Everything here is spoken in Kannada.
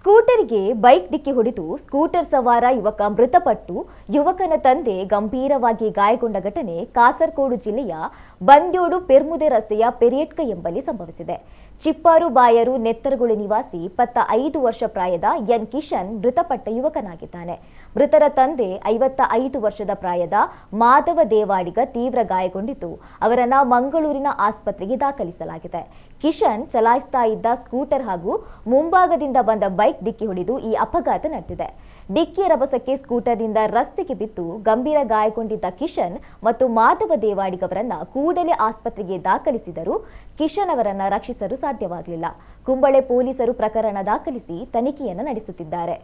ಸ್ಕೂಟರ್ಗೆ ಬೈಕ್ ಡಿಕ್ಕಿ ಹೊಡೆದು ಸ್ಕೂಟರ್ ಸವಾರ ಯುವಕ ಮೃತಪಟ್ಟು ಯುವಕನ ತಂದೆ ಗಂಭೀರವಾಗಿ ಗಾಯಗೊಂಡ ಘಟನೆ ಕಾಸರಗೋಡು ಜಿಲ್ಲೆಯ ಬಂದ್ಯೋಡು ಪೆರ್ಮುದೆ ರಸ್ತೆಯ ಪೆರಿಯಟ್ಕ ಎಂಬಲ್ಲಿ ಸಂಭವಿಸಿದೆ. ಚಿಪ್ಪಾರು ಬಾಯರು ನೆತ್ತರಗುಳಿ ನಿವಾಸಿ 25 ವರ್ಷ ಪ್ರಾಯದ ಎನ್ ಕಿಶನ್ ಮೃತಪಟ್ಟ ಯುವಕನಾಗಿದ್ದಾನೆ. ಮೃತರ ತಂದೆ 55 ವರ್ಷದ ಪ್ರಾಯದ ಮಾಧವ ದೇವಾಡಿಗ ತೀವ್ರ ಗಾಯಗೊಂಡಿದ್ದು ಅವರನ್ನ ಮಂಗಳೂರಿನ ಆಸ್ಪತ್ರೆಗೆ ದಾಖಲಿಸಲಾಗಿದೆ. ಕಿಶನ್ ಚಲಾಯಿಸ್ತಾ ಇದ್ದ ಸ್ಕೂಟರ್ ಹಾಗೂ ಮುಂಭಾಗದಿಂದ ಬಂದ ಬೈಕ್ ಡಿಕ್ಕಿ ಹೊಡೆದು ಈ ಅಪಘಾತ ನಡೆದಿದೆ. ಡಿಕ್ಕಿಯ ರಭಸಕ್ಕೆ ಸ್ಕೂಟರ್ನಿಂದ ರಸ್ತೆಗೆ ಬಿದ್ದು ಗಂಭೀರ ಗಾಯಗೊಂಡಿದ್ದ ಕಿಶನ್ ಮತ್ತು ಮಾಧವ ದೇವಾಡಿಗ ಅವರನ್ನ ಕೂಡಲೇ ಆಸ್ಪತ್ರೆಗೆ ದಾಖಲಿಸಿದರೂ ಕಿಶನ್ ಅವರನ್ನ ರಕ್ಷಿಸಲು ಸಾಧ್ಯವಾಗಲಿಲ್ಲ. ಕುಂಬಳೆ ಪೊಲೀಸರು ಪ್ರಕರಣ ದಾಖಲಿಸಿ ತನಿಖೆಯನ್ನು ನಡೆಸುತ್ತಿದ್ದಾರೆ.